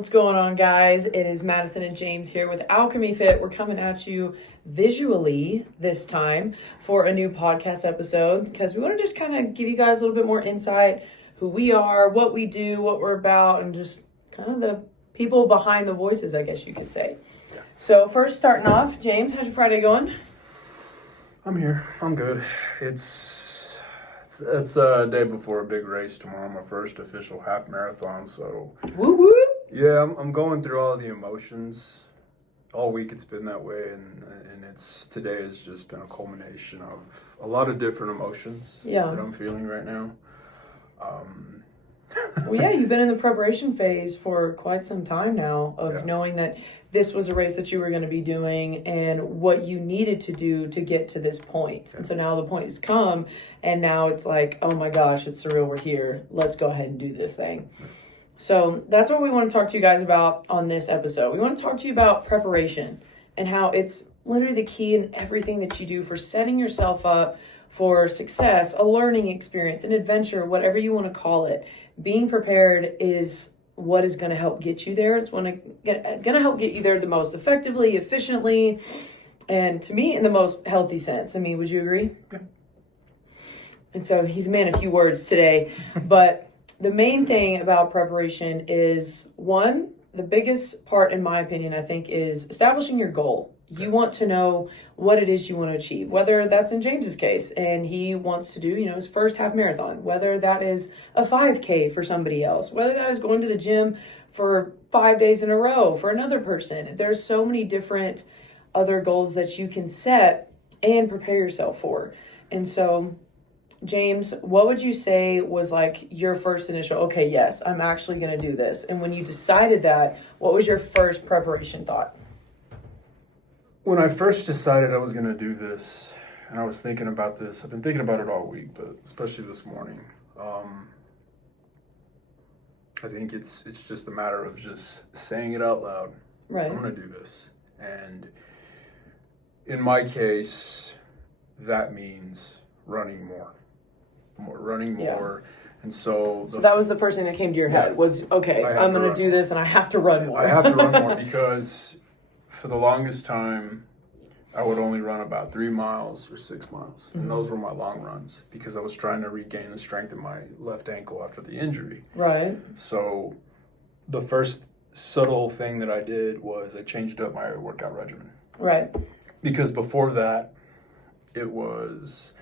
What's going on, guys? It is Madison and James here with AlchemyPhyt. We're coming at you visually this time for a new podcast episode because we want to just kind of give you guys a little bit more insight, who we are, what we do, what we're about, and just kind of the people behind the voices, I guess you could say. Yeah. So first, starting off, James, how's your Friday going? I'm here. I'm good. It's a day before a big race tomorrow, my first official half marathon, so Woo woo! yeah, I'm going through all the emotions. All week it's been that way, and today has just been a culmination of a lot of different emotions that I'm feeling right now. Well, yeah, you've been in the preparation phase for quite some time now of knowing that this was a race that you were going to be doing and what you needed to do to get to this point. And so now the point has come, and now it's like, oh my gosh, it's surreal, we're here. Let's go ahead and do this thing. So that's what we want to talk to you guys about on this episode. We want to talk to you about preparation and how it's literally the key in everything that you do for setting yourself up for success, a learning experience, an adventure, whatever you want to call it. Being prepared is what is going to help get you there. It's going to help get you there the most effectively, efficiently, and to me, in the most healthy sense. I mean, would you agree? Yeah. And so he's a man of few words today, but the main thing about preparation is, one, the biggest part, in my opinion, I think, is establishing your goal. You want to know what it is you want to achieve, whether that's in James's case, and he wants to do, his first half marathon, whether that is a 5K for somebody else, whether that is going to the gym for 5 days in a row for another person. There's so many different other goals that you can set and prepare yourself for. And so, James, what would you say was like your first initial, okay, yes, I'm actually going to do this? And when you decided that, what was your first preparation thought? When I first decided I was going to do this, and I was thinking about this, I've been thinking about it all week, but especially this morning, I think it's just a matter of just saying it out loud. Right. I'm going to do this. And in my case, that means running more. And so that was the first thing that came to your head was, okay, I'm going to do this and I have to run more. I have to run more because for the longest time, I would only run about 3 miles or 6 miles. Mm-hmm. And those were my long runs because I was trying to regain the strength in my left ankle after the injury. Right. So the first subtle thing that I did was I changed up my workout regimen. Right. Because before that, it was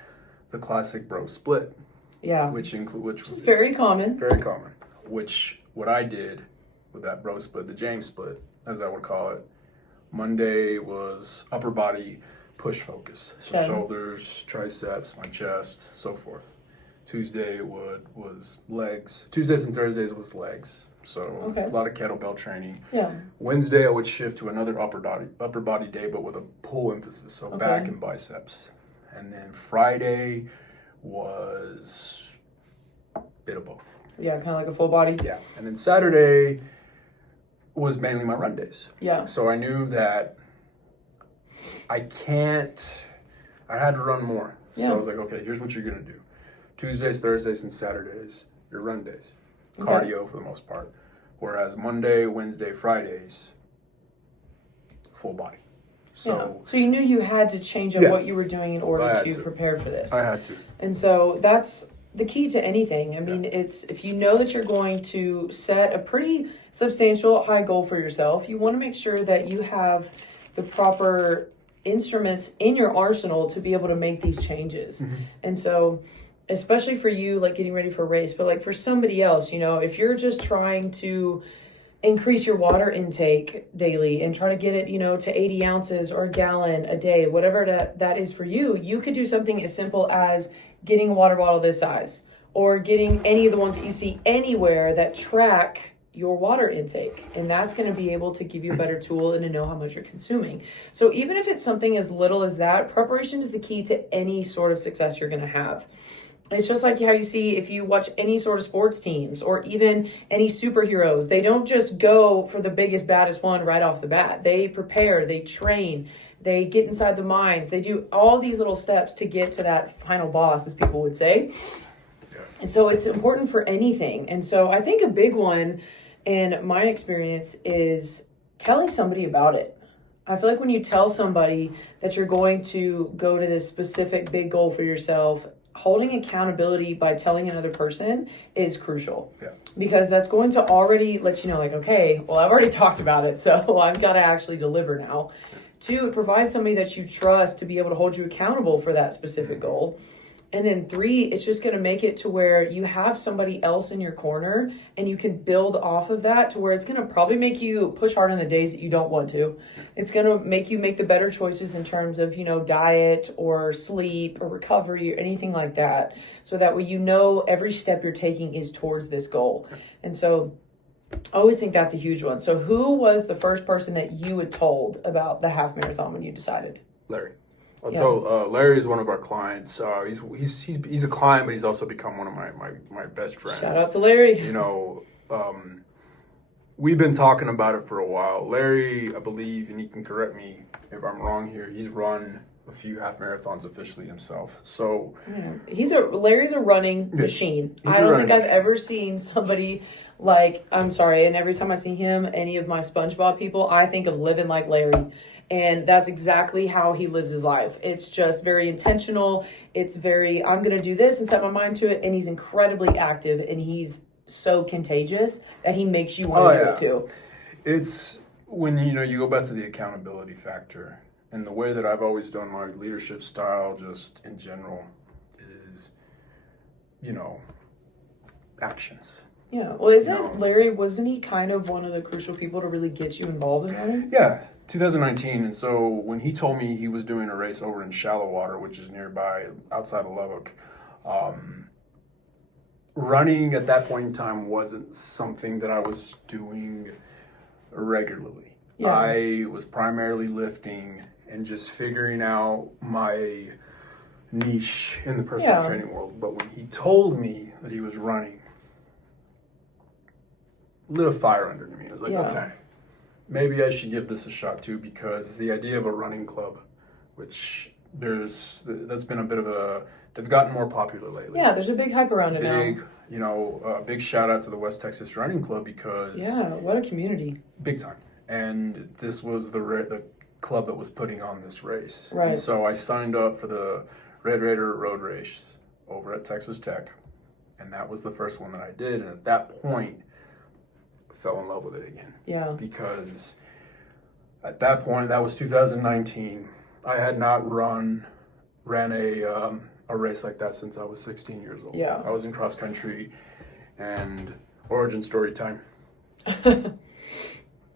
the classic bro split. Yeah. Which was very common. Very common. What I did with that bro split, the James split, as I would call it, Monday was upper body push focus. So shoulders, triceps, my chest, so forth. Tuesday was legs. Tuesdays and Thursdays was legs. So a lot of kettlebell training. Yeah. Wednesday I would shift to another upper body day, but with a pull emphasis, so back and biceps. And then Friday was a bit of both. Yeah, kind of like a full body. Yeah. And then Saturday was mainly my run days. Yeah. So I knew that I had to run more. Yeah. So I was like, okay, here's what you're going to do. Tuesdays, Thursdays, and Saturdays, your run days. Cardio for the most part. Whereas Monday, Wednesday, Fridays, full body. So you knew you had to change up what you were doing in order to prepare for this. I had to. And so that's the key to anything. I mean, it's if you know that you're going to set a pretty substantial high goal for yourself, you want to make sure that you have the proper instruments in your arsenal to be able to make these changes. Mm-hmm. And so, especially for you, like getting ready for a race, but like for somebody else, if you're just trying to increase your water intake daily and try to get it, to 80 ounces or a gallon a day, whatever that is for you, you could do something as simple as getting a water bottle this size or getting any of the ones that you see anywhere that track your water intake. And that's going to be able to give you a better tool and to know how much you're consuming. So even if it's something as little as that, preparation is the key to any sort of success you're going to have. It's just like how you see if you watch any sort of sports teams or even any superheroes, they don't just go for the biggest, baddest one right off the bat. They prepare, they train, they get inside the minds, they do all these little steps to get to that final boss, as people would say. And so it's important for anything. And so I think a big one And my experience is telling somebody about it. I feel like when you tell somebody that you're going to go to this specific big goal for yourself, holding accountability by telling another person is crucial. Yeah. Because that's going to already let you know, like, okay, well, I've already talked about it, so I've got to actually deliver now. 2, it provides somebody that you trust to be able to hold you accountable for that specific goal. And then 3, it's just going to make it to where you have somebody else in your corner and you can build off of that to where it's going to probably make you push hard on the days that you don't want to. It's going to make you make the better choices in terms of, diet or sleep or recovery or anything like that. So that way, every step you're taking is towards this goal. And so I always think that's a huge one. So who was the first person that you had told about the half marathon when you decided? Larry. Yeah. So Larry is one of our clients. He's a client, but he's also become one of my best friends. Shout out to Larry. We've been talking about it for a while. Larry, I believe, and he can correct me if I'm wrong here, he's run a few half marathons officially himself. So Larry's a running machine. I don't think I've ever seen somebody and every time I see him, any of my SpongeBob people, I think of living like Larry. And that's exactly how he lives his life. It's just very intentional. It's very, I'm going to do this and set my mind to it. And he's incredibly active and he's so contagious that he makes you want to do it too. It's when, you go back to the accountability factor and the way that I've always done my leadership style just in general is, actions. Yeah. Well, Larry, wasn't he kind of one of the crucial people to really get you involved in running? Yeah. 2019, and so when he told me he was doing a race over in Shallow Water, which is nearby outside of Lubbock, running at that point in time wasn't something that I was doing regularly. Yeah. I was primarily lifting and just figuring out my niche in the personal training world. But when he told me that he was running, lit a fire under me. I was like, okay. Maybe I should give this a shot too, because the idea of a running club, which that's been a bit of they've gotten more popular lately. Yeah, there's a big hype around it now. Big shout out to the West Texas Running Club because what a community. Big time. And this was the club that was putting on this race. Right. And so I signed up for the Red Raider Road Race over at Texas Tech, and that was the first one that I did. And at that point, fell in love with it again. Yeah. Because at that point, that was 2019. I had not ran a race like that since I was 16 years old. Yeah. I was in cross country, and origin story time.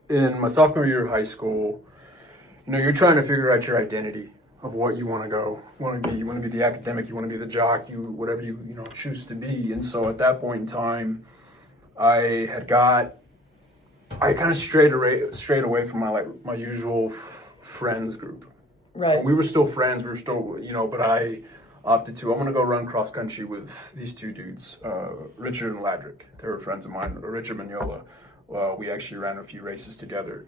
In my sophomore year of high school, you're trying to figure out your identity of what you want to go. You want to be the academic, you want to be the jock, whatever you choose to be. And so at that point in time, I kind of strayed away from my usual friends group. Right. We were still friends. We were still, but I opted to, I'm going to go run cross country with these two dudes, Richard and Ladrick. They were friends of mine. Richard Mignola. We actually ran a few races together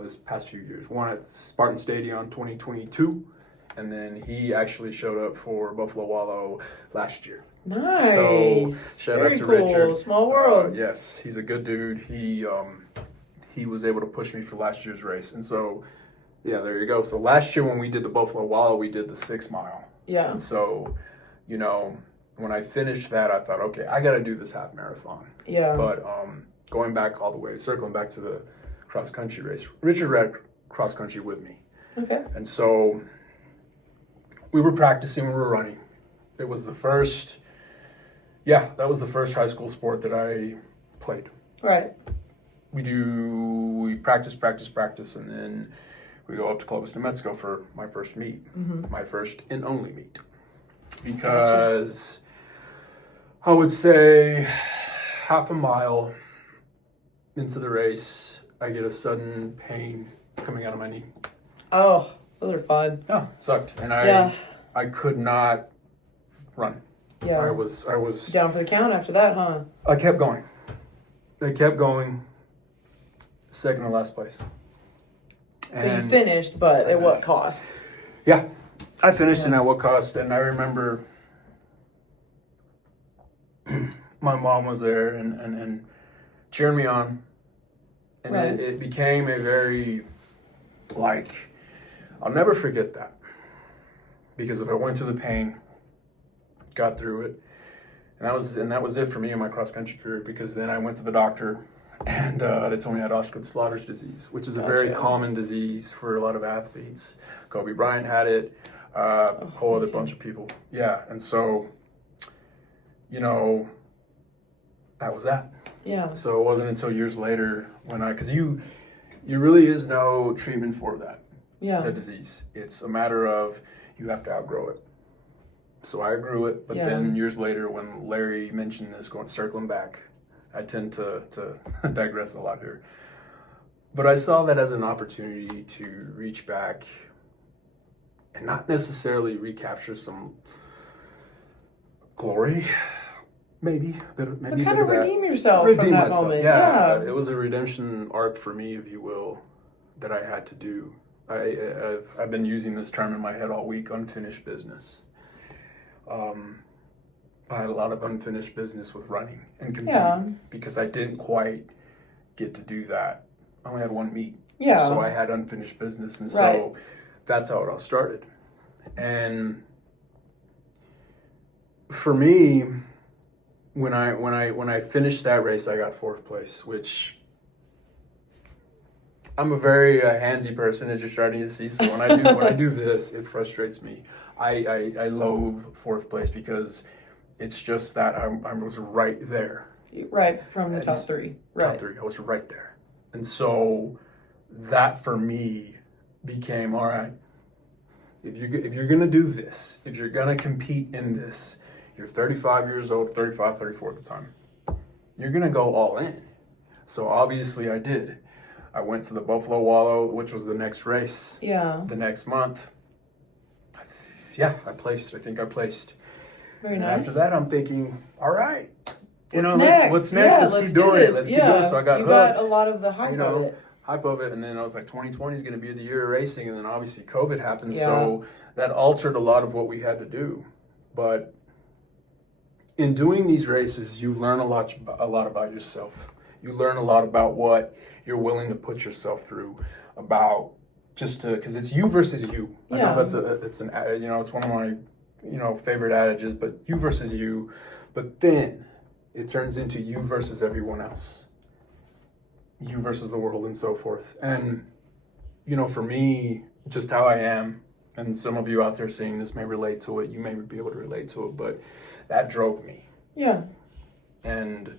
this past few years. One at Spartan Stadium 2022, and then he actually showed up for Buffalo Wallow last year. Nice. So shout out to Richard. Small world. Yes, he's a good dude. He was able to push me for last year's race, and so there you go. So last year when we did the Buffalo Wallow, we did the 6 mile. Yeah. And so when I finished that, I thought, okay, I got to do this half marathon. Yeah. But going back all the way, circling back to the cross country race, Richard ran cross country with me. Okay. And so we were practicing, we were running. It was the first. That was the first high school sport that I played. Right. We practice, and then we go up to Clovis, New Mexico for my first meet, my first and only meet. Because I would say half a mile into the race, I get a sudden pain coming out of my knee. Oh, those are fun. Oh, sucked. And I could not run. Yeah. I was down for the count after that, huh? I kept going. Second to last place. So you finished, but at what cost? Yeah. I finished and at what cost. And I remember my mom was there and cheering me on. And Right. it became a very, like, I'll never forget that. Because if I went through the pain, got through it, and that was it for me in my cross-country career, because then I went to the doctor, and they told me I had Osgood-Schlatters disease, which is a very common disease for a lot of athletes. Kobe Bryant had it, a whole other bunch of people. Yeah, and so, you know, that was that. Yeah. So it wasn't until years later because you really is no treatment for that, the disease. It's a matter of you have to outgrow it. So I grew it, but then years later when Larry mentioned this, circling back, I tend to digress a lot here. But I saw that as an opportunity to reach back and not necessarily recapture some glory, maybe But a kind bit of of that. redeem yourself Redeem from that myself. moment. Yeah, it was a redemption arc for me, if you will, that I had to do. I've been using this term in my head all week: unfinished business. I had a lot of unfinished business with running and competing because I didn't quite get to do that. I only had one meet, so I had unfinished business, and so that's how it all started. And for me, when I finished that race, I got 4th place, which I'm a very handsy person, as you're starting to see. So when I do this, it frustrates me. I loathe 4th place because it's just that I was right there. Right, from the top 3. Right. Top 3, I was right there. And so that for me became, all right, if you're going to do this, if you're going to compete in this, you're 35 years old, 35, 34 at the time, you're going to go all in. So obviously I did. I went to the Buffalo Wallow, which was the next race. Yeah. The next month. Yeah, I placed. I think I placed. Very and nice. After that, I'm thinking, all right. What's next? What's next? Yeah, let's keep doing it. Let's keep doing it. So I got you hooked. got a lot of the hype of it. Hype of it. And then I was like, 2020 is going to be the year of racing. And then obviously COVID happened. Yeah. So that altered a lot of what we had to do. But in doing these races, you learn a lot about yourself. You learn a lot about what you're willing to put yourself through, about because it's you versus you. I know it's one of my, favorite adages, but you versus you. But then it turns into you versus everyone else. You versus the world and so forth. And, for me, just how I am, and some of you out there seeing this may relate to it, you may be able to relate to it, but that drove me. Yeah. And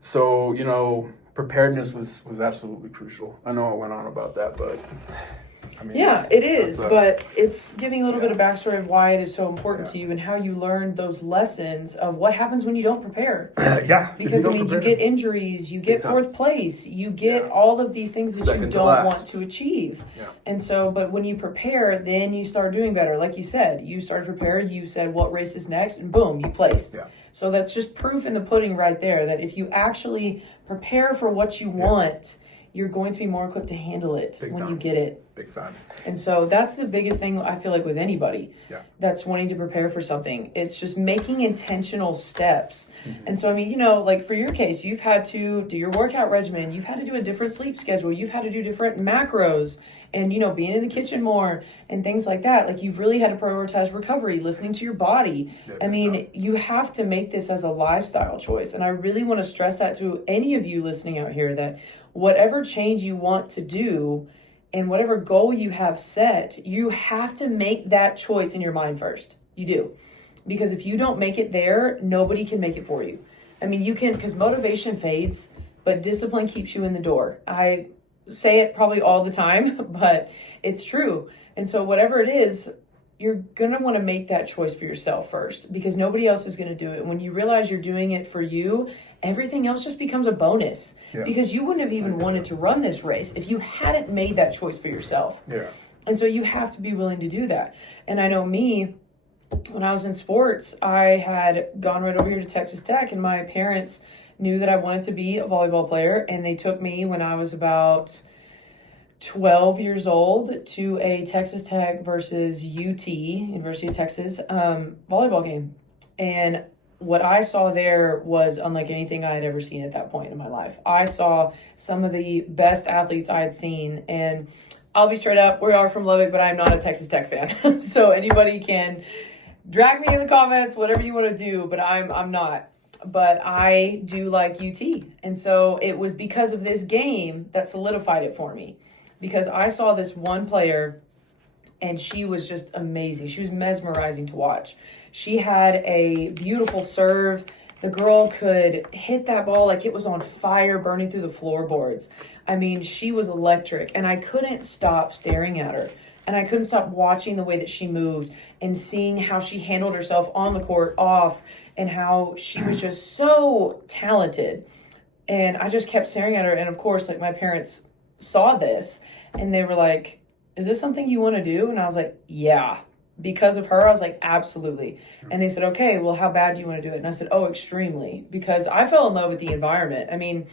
so, preparedness was absolutely crucial. I know I went on about that, but I mean, it is. But it's giving a little bit of backstory of why it is so important to you and how you learned those lessons of what happens when you don't prepare. Because you get injuries, you get 4th place, you get all of these things that you don't want to achieve. Yeah. And so, but when you prepare, then you start doing better. Like you said, you started to prepare. You said what race is next, and boom, you placed. Yeah. So that's just proof in the pudding right there that if you actually prepare for what you want, you're going to be more equipped to handle it you get it. Big time. And so that's the biggest thing I feel like with anybody that's wanting to prepare for something. It's just making intentional steps. Mm-hmm. And so, I mean, like for your case, you've had to do your workout regimen. You've had to do a different sleep schedule. You've had to do different macros and, being in the kitchen more and things like that. Like you've really had to prioritize recovery, listening to your body. I mean, you have to make this as a lifestyle choice. And I really want to stress that to any of you listening out here that whatever change you want to do and whatever goal you have set, you have to make that choice in your mind first. You do. Because if you don't make it there, nobody can make it for you. I mean, you can, because motivation fades, but discipline keeps you in the door. I say it probably all the time, but it's true. And so whatever it is, you're going to want to make that choice for yourself first because nobody else is going to do it. When you realize you're doing it for you, everything else just becomes a bonus because you wouldn't have even wanted to run this race if you hadn't made that choice for yourself. Yeah. And so you have to be willing to do that. And I know me, when I was in sports, I had gone right over here to Texas Tech and my parents knew that I wanted to be a volleyball player. And they took me when I was about 12 years old to a Texas Tech versus UT, University of Texas, volleyball game. And what I saw there was unlike anything I had ever seen at that point in my life. I saw some of the best athletes I had seen, and I'll be straight up, we are from Lubbock, but I'm not a Texas Tech fan. So anybody can drag me in the comments, whatever you want to do, but I'm not. But I do like UT. And so it was because of this game that solidified it for me. Because I saw this one player, and she was just amazing. She was mesmerizing to watch. She had a beautiful serve. The girl could hit that ball like it was on fire, burning through the floorboards. I mean, she was electric, and I couldn't stop staring at her. And I couldn't stop watching the way that she moved and seeing how she handled herself on the court, off, and how she was just so talented. And I just kept staring at her. And of course, like, my parents saw this, and they were like, is this something you want to do? And I was like, yeah. Because of her, I was like, absolutely. And they said, okay, well, how bad do you want to do it? And I said, oh, extremely. Because I fell in love with the environment. I mean,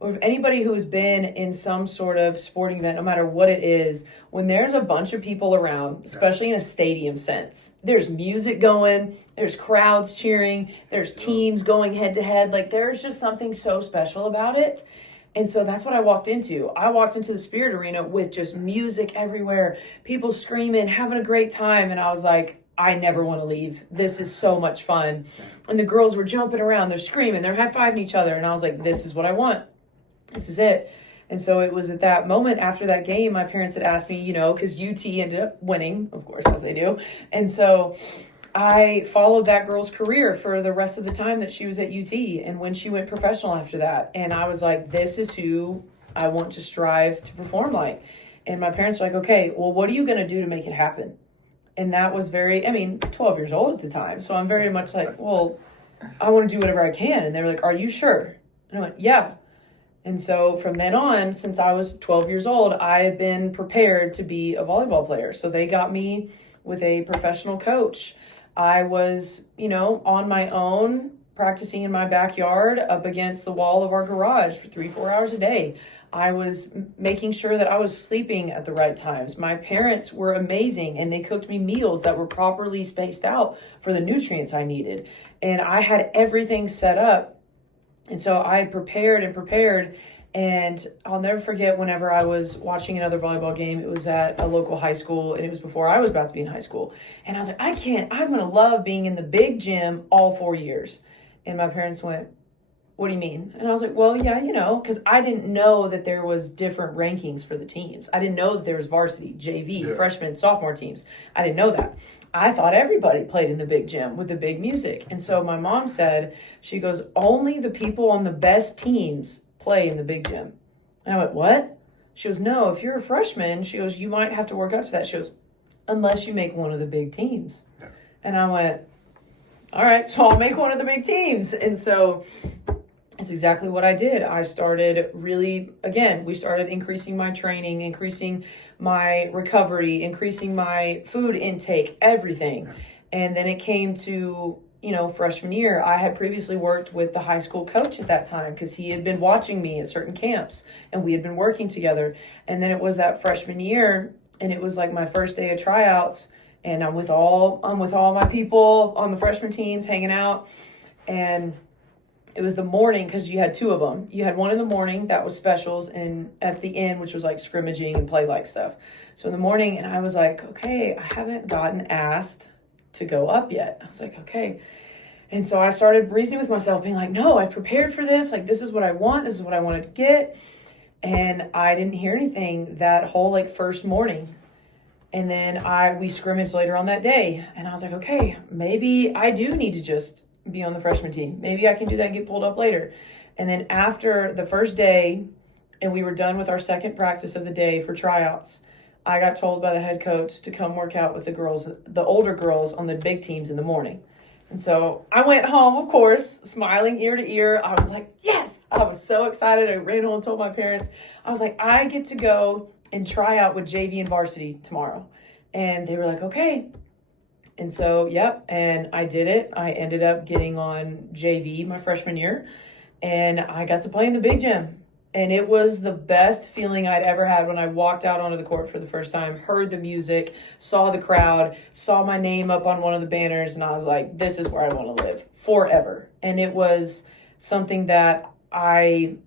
with anybody who's been in some sort of sporting event, no matter what it is, when there's a bunch of people around, especially in a stadium sense, there's music going, there's crowds cheering, there's teams going head to head. Like, there's just something so special about it. And so that's what I walked into. I walked into the Spirit Arena with just music everywhere, people screaming, having a great time. And I was like, I never want to leave. This is so much fun. And the girls were jumping around, they're screaming, they're high-fiving each other. And I was like, this is what I want. This is it. And so it was at that moment after that game, my parents had asked me, because UT ended up winning, of course, as they do. And so I followed that girl's career for the rest of the time that she was at UT, and when she went professional after that. And I was like, this is who I want to strive to perform like. And my parents were like, okay, well, what are you going to do to make it happen? And that was 12 years old at the time. So I'm very much like, well, I want to do whatever I can. And they were like, are you sure? And I went, yeah. And so from then on, since I was 12 years old, I've been prepared to be a volleyball player. So they got me with a professional coach. I was, on my own, practicing in my backyard up against the wall of our garage for 3-4 hours a day. I was making sure that I was sleeping at the right times. My parents were amazing, and they cooked me meals that were properly spaced out for the nutrients I needed. And I had everything set up. And so I prepared, and I'll never forget whenever I was watching another volleyball game. It was at a local high school, and it was before I was about to be in high school. And I was like, I'm going to love being in the big gym all 4 years. And my parents went, what do you mean? And I was like, well, yeah, because I didn't know that there was different rankings for the teams. I didn't know that there was varsity, JV, freshman, sophomore teams. I didn't know that. I thought everybody played in the big gym with the big music. And so my mom said, she goes, only the people on the best teams play in the big gym. And I went, what? She goes, no, if you're a freshman, she goes, you might have to work up to that. She goes, unless you make one of the big teams. Yeah. And I went, all right, so I'll make one of the big teams. And so it's exactly what I did. I started we started increasing my training, increasing my recovery, increasing my food intake, everything. And then it came to, freshman year. I had previously worked with the high school coach at that time because he had been watching me at certain camps, and we had been working together. And then it was that freshman year, and it was like my first day of tryouts, and I'm with all my people on the freshman teams hanging out. And it was the morning, because you had two of them. You had one in the morning that was specials, and at the end, which was like scrimmaging and play-like stuff. So in the morning, and I was like, okay, I haven't gotten asked to go up yet. I was like, okay. And so I started reasoning with myself, being like, no, I prepared for this. Like, this is what I want. This is what I wanted to get. And I didn't hear anything that whole first morning. And then we scrimmaged later on that day. And I was like, okay, maybe I do need to just be on the freshman team. Maybe I can do that and get pulled up later. And then after the first day, and we were done with our second practice of the day for tryouts, I got told by the head coach to come work out with the girls, the older girls on the big teams in the morning. And so I went home, of course, smiling ear to ear. I was like, yes, I was so excited. I ran home and told my parents, I was like, I get to go and try out with JV and varsity tomorrow. And they were like, okay. And so, and I did it. I ended up getting on JV my freshman year, and I got to play in the big gym. And it was the best feeling I'd ever had when I walked out onto the court for the first time, heard the music, saw the crowd, saw my name up on one of the banners, and I was like, this is where I want to live forever. And it was something that I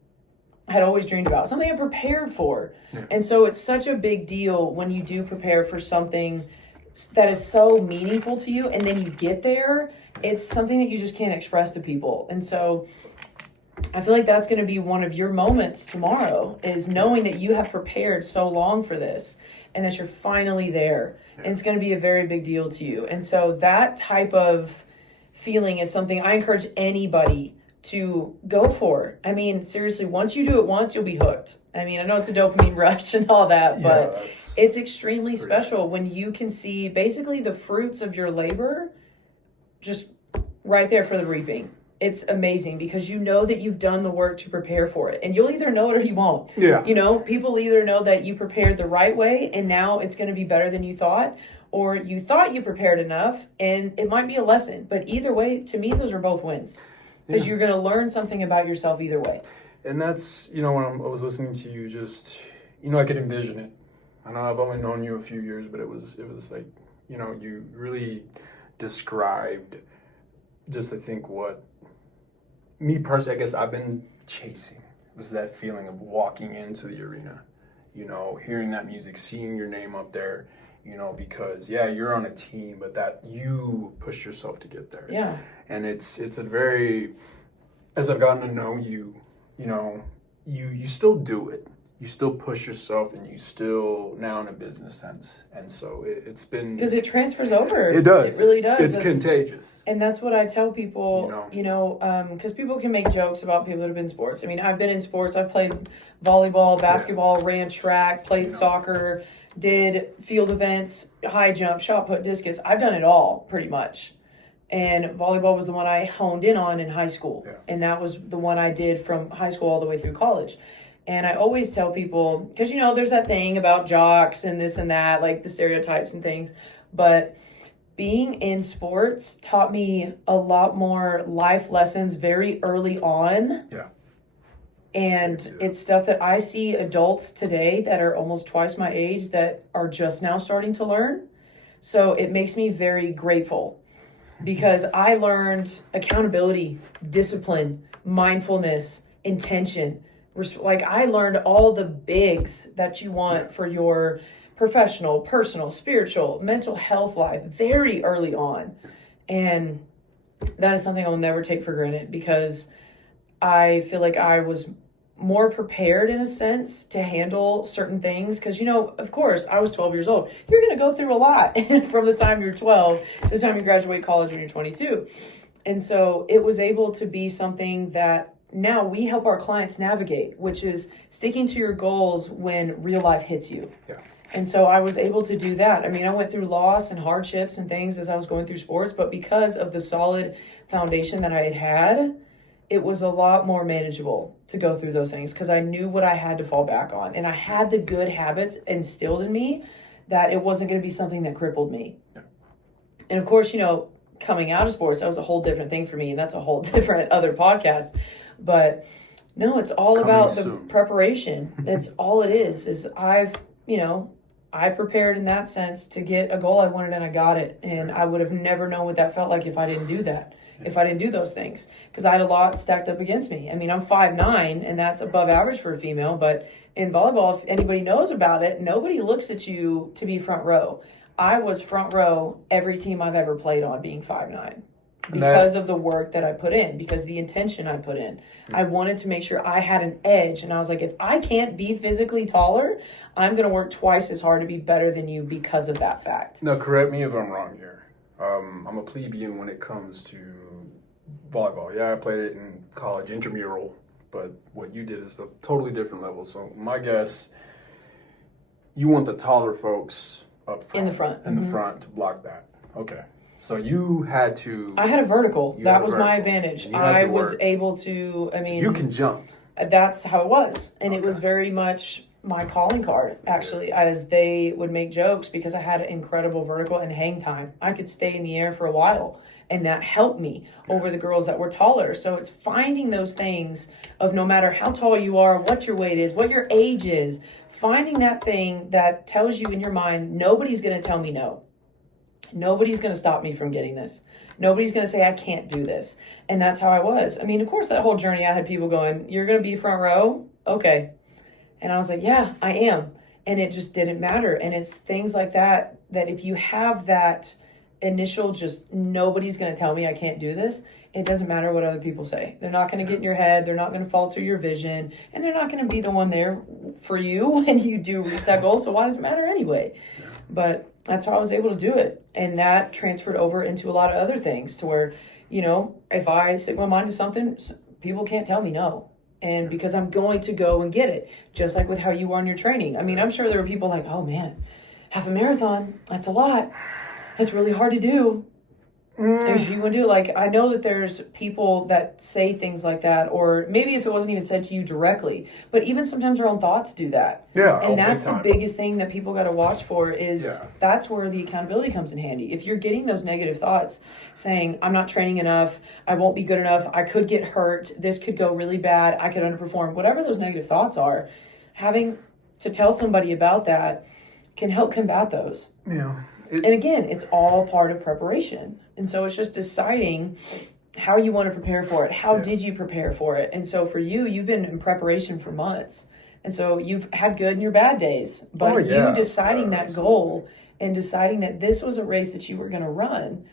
had always dreamed about, something I prepared for. Yeah. And so it's such a big deal when you do prepare for something that is so meaningful to you, and then you get there. It's something that you just can't express to people. And so I feel like that's going to be one of your moments tomorrow, is knowing that you have prepared so long for this and that you're finally there. And it's going to be a very big deal to you. And so that type of feeling is something I encourage anybody to go for. I mean, seriously, once you do it once, you'll be hooked. I mean, I know it's a dopamine rush and all that, but it's extremely special when you can see basically the fruits of your labor just right there for the reaping. It's amazing because you know that you've done the work to prepare for it, and you'll either know it or you won't. Yeah. You know, people either know that you prepared the right way and now it's going to be better than you thought, or you thought you prepared enough and it might be a lesson. But either way, to me, those are both wins because you're going to learn something about yourself either way. And that's, you know, when I was listening to you, just, you know, I could envision it. I know I've only known you a few years, but it was like, you know, you really described just, I think, what me personally, I guess I've been chasing, was that feeling of walking into the arena, you know, hearing that music, seeing your name up there, you know, because, yeah, you're on a team, but that you push yourself to get there. Yeah. And it's a very, as I've gotten to know you, you know, you still do it. You still push yourself, and you still, now in a business sense. And so it's been... Because it transfers over. It does. It really does. It's contagious. And that's what I tell people, you know, because people can make jokes about people that have been in sports. I mean, I've been in sports. I've played volleyball, basketball, ran track, played soccer, did field events, high jump, shot put, discus. I've done it all, pretty much. And volleyball was the one I honed in on in high school. Yeah. And that was the one I did from high school all the way through college. And I always tell people, because, you know, there's that thing about jocks and this and that, like the stereotypes and things. But being in sports taught me a lot more life lessons very early on. Yeah. And it's stuff that I see adults today that are almost twice my age that are just now starting to learn. So it makes me very grateful because I learned accountability, discipline, mindfulness, intention. Like, I learned all the bigs that you want for your professional, personal, spiritual, mental health life very early on. And that is something I'll never take for granted because I feel like I was more prepared in a sense to handle certain things. Because, you know, of course, I was 12 years old. You're going to go through a lot from the time you're 12 to the time you graduate college when you're 22. And so it was able to be something that now we help our clients navigate, which is sticking to your goals when real life hits you. Yeah. And so I was able to do that. I mean, I went through loss and hardships and things as I was going through sports, but because of the solid foundation that I had, it was a lot more manageable to go through those things because I knew what I had to fall back on. And I had the good habits instilled in me that it wasn't going to be something that crippled me. Yeah. And of course, you know, coming out of sports, that was a whole different thing for me. And that's a whole different other podcast. But no, it's all about the preparation. That's all it is I prepared in that sense to get a goal I wanted and I got it. And I would have never known what that felt like if I didn't do that, if I didn't do those things. Because I had a lot stacked up against me. I mean, I'm 5'9", and that's above average for a female. But in volleyball, if anybody knows about it, nobody looks at you to be front row. I was front row every team I've ever played on being 5'9". Because of the work that I put in, because the intention I put in. I wanted to make sure I had an edge. And I was like, if I can't be physically taller, I'm going to work twice as hard to be better than you because of that fact. Now, correct me if I'm wrong here. I'm a plebeian when it comes to volleyball. Yeah, I played it in college, intramural. But what you did is a totally different level. So my guess, you want the taller folks up front. In the front. In the front to block that. Okay. So you had to... I had a vertical. That was my advantage. I was able to, I mean... You can jump. That's how it was. And it was very much my calling card, actually, as they would make jokes, because I had incredible vertical and hang time. I could stay in the air for a while, and that helped me over the girls that were taller. So it's finding those things of, no matter how tall you are, what your weight is, what your age is, finding that thing that tells you in your mind, nobody's going to tell me no. Nobody's going to stop me from getting this. Nobody's going to say I can't do this. And that's how I was. I mean, of course, that whole journey, I had people going, you're going to be front row? Okay. And I was like, yeah, I am. And it just didn't matter. And it's things like that, that if you have that initial, just nobody's going to tell me I can't do this, it doesn't matter what other people say. They're not going to get in your head. They're not going to falter your vision. And they're not going to be the one there for you when you do reach that goal. So why does it matter anyway? But that's how I was able to do it. And that transferred over into a lot of other things, to where, you know, if I stick my mind to something, people can't tell me no. And because I'm going to go and get it, just like with how you are in your training. I mean, I'm sure there were people like, oh man, half a marathon, that's a lot. That's really hard to do. If you want to do it, like, I know that there's people that say things like that, or maybe if it wasn't even said to you directly, but even sometimes our own thoughts do that. Yeah. And that's the biggest thing that people got to watch for, is that's where the accountability comes in handy. If you're getting those negative thoughts saying, I'm not training enough, I won't be good enough, I could get hurt, this could go really bad, I could underperform, whatever those negative thoughts are, having to tell somebody about that can help combat those. Yeah. And again, it's all part of preparation. And so it's just deciding how you want to prepare for it. How did you prepare for it? And so for you, you've been in preparation for months. And so you've had good and your bad days. But you deciding that goal and deciding that this was a race that you were going to run,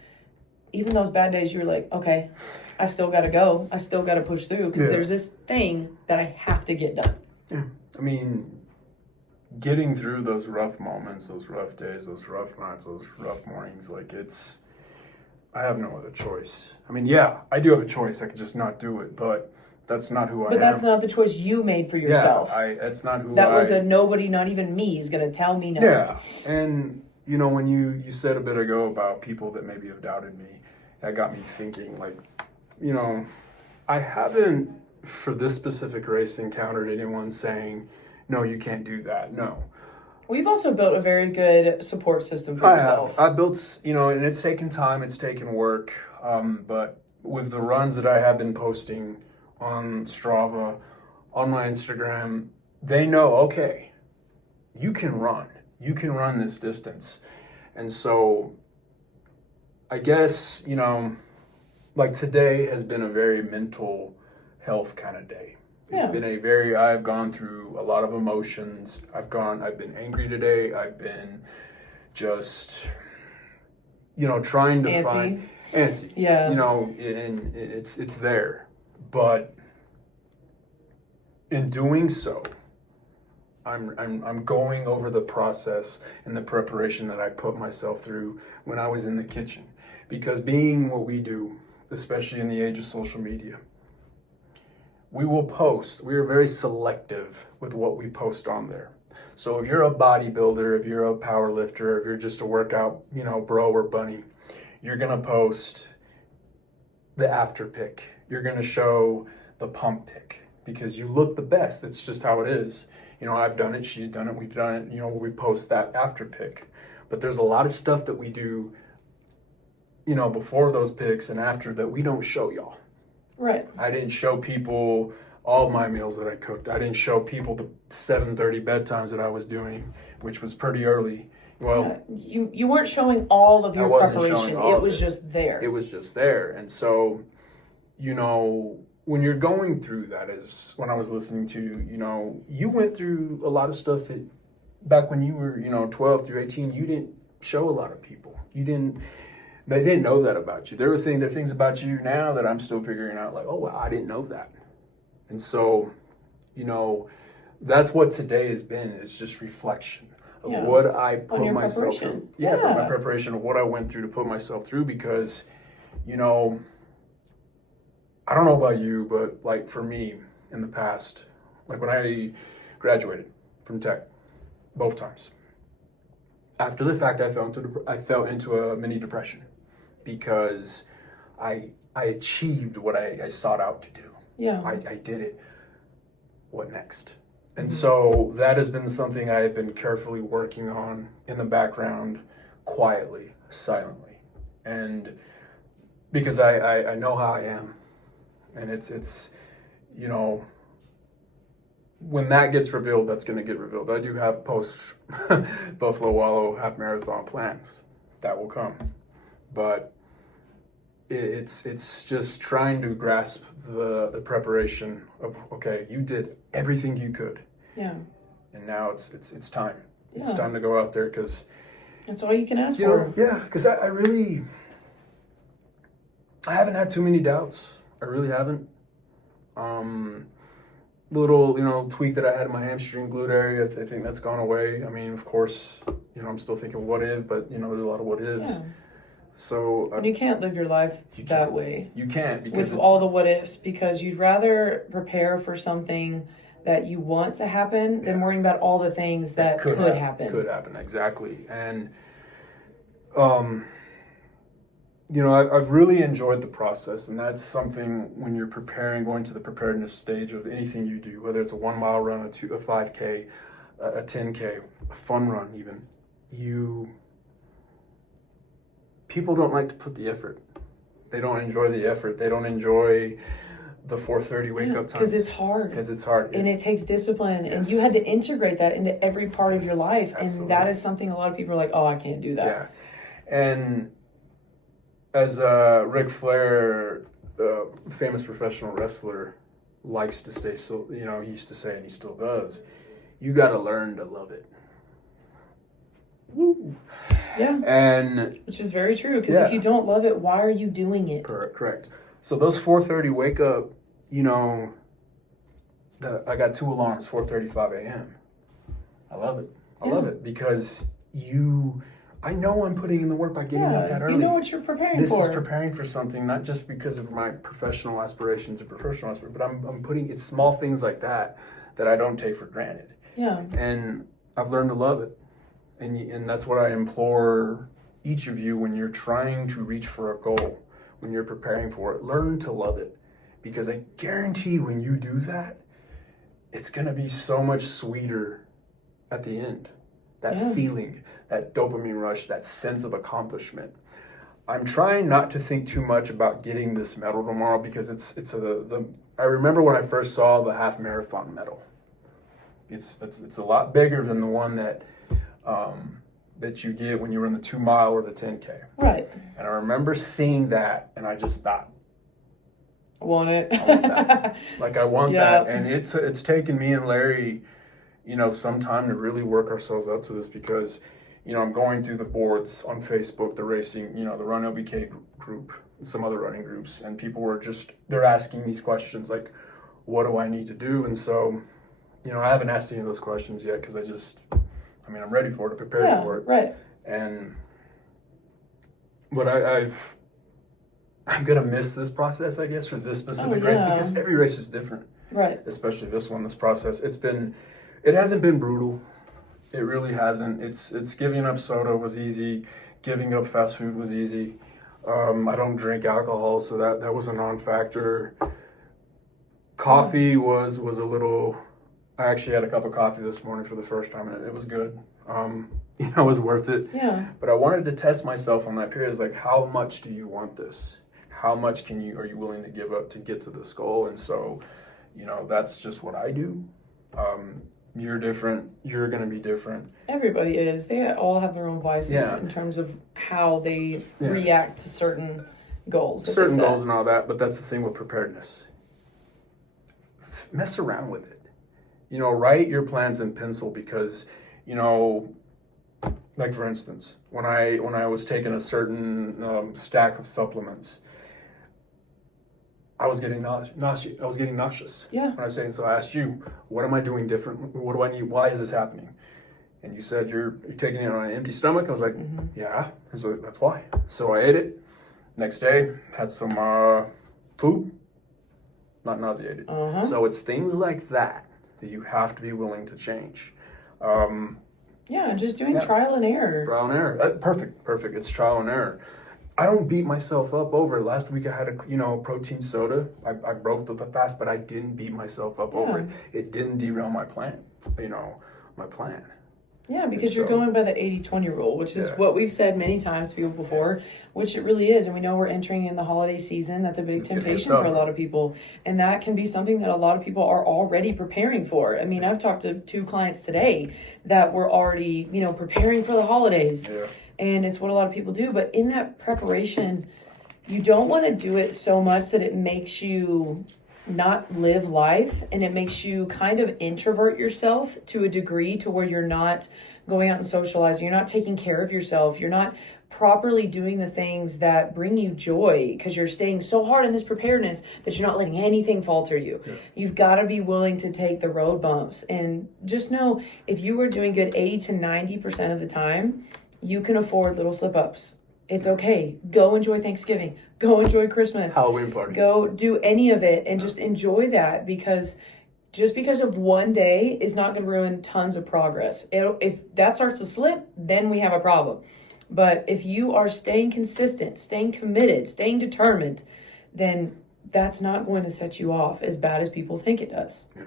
even those bad days, you were like, okay, I still got to go. I still got to push through, because there's this thing that I have to get done. Yeah. I mean, getting through those rough moments, those rough days, those rough nights, those rough mornings, like, I have no other choice. I mean, yeah, I do have a choice. I could just not do it, but that's not who I am. But that's not the choice you made for yourself. Yeah, that's not who that was a nobody, not even me, is going to tell me no. Yeah, and, you know, when you said a bit ago about people that maybe have doubted me, that got me thinking, like, you know, I haven't, for this specific race, encountered anyone saying, no, you can't do that. No. We've also built a very good support system for yourself. I built, you know, and it's taken time, it's taken work, but with the runs that I have been posting on Strava, on my Instagram, they know, okay, you can run this distance. And so I guess, you know, like, today has been a very mental health kind of day. It's been I've gone through a lot of emotions. I've been angry today. I've been just, you know, trying to find antsy. Yeah. You know, and it's there. But in doing so, I'm going over the process and the preparation that I put myself through when I was in the kitchen. Because being what we do, especially in the age of social media, we will post. We are very selective with what we post on there. So if you're a bodybuilder, if you're a power lifter, if you're just a workout, you know, bro or bunny, you're going to post the after pic. You're going to show the pump pic because you look the best. It's just how it is. You know, I've done it. She's done it. We've done it. You know, we post that after pic. But there's a lot of stuff that we do, you know, before those pics and after that we don't show y'all. Right. I didn't show people all my meals that I cooked. I didn't show people the 7:30 bedtimes that I was doing, which was pretty early. Well, you weren't showing all of your preparation. It was just there. It was just there. And so, you know, when you're going through that, is when I was listening to, you know, you went through a lot of stuff that back when you were, you know, 12 through 18, you didn't show a lot of people. They didn't know that about you. There are things about you now that I'm still figuring out, like, oh, wow, I didn't know that. And so, you know, that's what today has been, is just reflection of what I put myself through. My preparation of what I went through to put myself through, because, you know, I don't know about you, but like for me in the past, like when I graduated from tech, both times, after the fact, I fell into a mini depression because I achieved what I sought out to do. Yeah. I did it. What next? And so that has been something I have been carefully working on in the background, quietly, silently. And because I know how I am. And it's you know, when that gets revealed, that's going to get revealed. I do have post Buffalo Wallow half marathon plans that will come. But it's just trying to grasp the preparation of, okay, you did everything you could. Yeah. And now it's time. Yeah. It's time to go out there, because that's all you can ask for. Because I haven't had too many doubts. I really haven't. Little, tweak that I had in my hamstring glute area, I think that's gone away. I mean, of course, I'm still thinking what if, but there's a lot of what ifs. Yeah. So and you can't live your life that way. You can't, because with all the what ifs, because you'd rather prepare for something that you want to happen than worrying about all the things that could happen. Could happen, exactly. And I've really enjoyed the process, and that's something when you're preparing, going to the preparedness stage of anything you do, whether it's a 1 mile run, a 5K, a 10K, a fun run even, people don't like to put the effort. They don't enjoy the effort. They don't enjoy the 4:30 wake up time. Because it's hard. And it takes discipline. Yes. And you had to integrate that into every part of your life. Absolutely. And that is something a lot of people are like, oh, I can't do that. Yeah. And as Ric Flair, famous professional wrestler, likes to say, so he used to say, and he still does, you got to learn to love it. Woo. Yeah. And which is very true, because if you don't love it, why are you doing it? Correct. So those 4:30 wake up, I got 2 alarms, 4:35 a.m. I love it. I love it, because I know I'm putting in the work by getting up that early. You know what you're preparing for. This is preparing for something, not just because of my professional aspirations or personal aspirations, but I'm putting, it's small things like that I don't take for granted. Yeah. And I've learned to love it. And that's what I implore each of you when you're trying to reach for a goal, when you're preparing for it. Learn to love it, because I guarantee when you do that, it's going to be so much sweeter at the end. That feeling, that dopamine rush, that sense of accomplishment. I'm trying not to think too much about getting this medal tomorrow, because I remember when I first saw the half marathon medal. It's a lot bigger than the one that you get when you run the 2 mile or the 10K. Right. And I remember seeing that, and I just thought, I want it. I want that. I want that. And it's taken me and Larry, some time to really work ourselves up to this, because, I'm going through the boards on Facebook, the racing, the Run LBK group, and some other running groups, and people were they're asking these questions like, what do I need to do? And so, I haven't asked any of those questions yet, because I'm ready for it, prepared for it. Right. But I'm going to miss this process, I guess, for this specific race, because every race is different. Right. Especially this one, this process. It hasn't been brutal. It really hasn't. It's giving up soda was easy. Giving up fast food was easy. I don't drink alcohol, so that was a non-factor. Coffee was a little... I actually had a cup of coffee this morning for the first time, and it was good. It was worth it. Yeah. But I wanted to test myself on that period. It's like, how much do you want this? How much are you willing to give up to get to this goal? And so, that's just what I do. You're different. You're going to be different. Everybody is. They all have their own vices in terms of how they react to certain goals. Certain goals and all that, but that's the thing with preparedness. Mess around with it. Write your plans in pencil, because, like for instance, when I was taking a certain stack of supplements, I was getting nauseous. Yeah. When I was saying, so I asked you, what am I doing different? What do I need? Why is this happening? And you said you're taking it on an empty stomach. I was like, yeah. So that's why. So I ate it. Next day, had some food. Not nauseated. So it's things like that you have to be willing to change. Just doing trial and error. Trial and error. Perfect. It's trial and error. I don't beat myself up over it. Last week I had a protein soda. I broke the fast, but I didn't beat myself up over it. It didn't derail my plan. My plan. Yeah, because you're going by the 80-20 rule, which is what we've said many times to people before, which it really is. And we know we're entering in the holiday season. That's a big temptation for a lot of people. And that can be something that a lot of people are already preparing for. I mean, I've talked to 2 clients today that were already, preparing for the holidays. Yeah. And it's what a lot of people do. But in that preparation, you don't want to do it so much that it makes you not live life, and it makes you kind of introvert yourself to a degree to where you're not going out and socializing, you're not taking care of yourself, you're not properly doing the things that bring you joy because you're staying so hard in this preparedness that you're not letting anything falter you. Yeah. You've got to be willing to take the road bumps, and just know if you are doing good 80 to 90% of the time, you can afford little slip-ups. It's okay. Go enjoy Thanksgiving. Go enjoy Christmas. Halloween party. Go do any of it and just enjoy that, because just because of one day is not going to ruin tons of progress. If that starts to slip, then we have a problem. But if you are staying consistent, staying committed, staying determined, then that's not going to set you off as bad as people think it does. Yeah.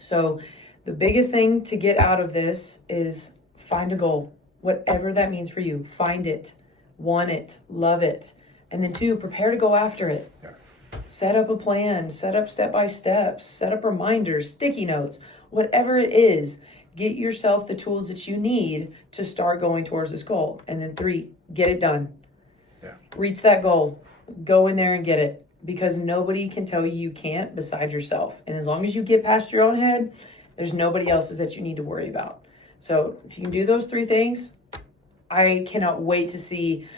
So the biggest thing to get out of this is find a goal. Whatever that means for you, find it. Want it, love it, and then 2, prepare to go after it. Yeah. Set up a plan, set up step-by-steps, set up reminders, sticky notes, whatever it is. Get yourself the tools that you need to start going towards this goal. And then 3, get it done. Yeah. Reach that goal. Go in there and get it, because nobody can tell you can't besides yourself. And as long as you get past your own head, there's nobody else's that you need to worry about. So if you can do those 3 things, I cannot wait to see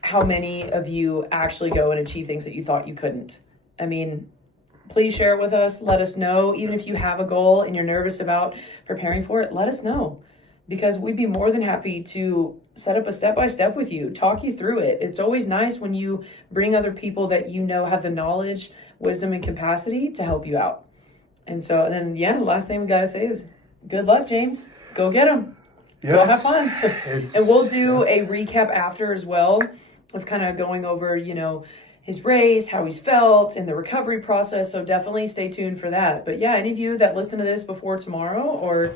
how many of you actually go and achieve things that you thought you couldn't. I mean, please share it with us. Let us know. Even if you have a goal and you're nervous about preparing for it, let us know, because we'd be more than happy to set up a step-by-step with you, talk you through it. It's always nice when you bring other people that you know have the knowledge, wisdom, and capacity to help you out. And then, the last thing we got to say is good luck, James. Go get them. Yeah, we'll have fun. And we'll do a recap after as well of kind of going over, his race, how he's felt, and the recovery process. So definitely stay tuned for that. But yeah, any of you that listen to this before tomorrow or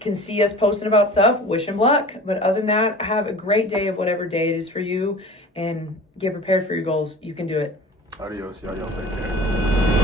can see us posting about stuff, wish him luck. But other than that, have a great day of whatever day it is for you, and get prepared for your goals. You can do it. Adios, y'all. Y'all take care.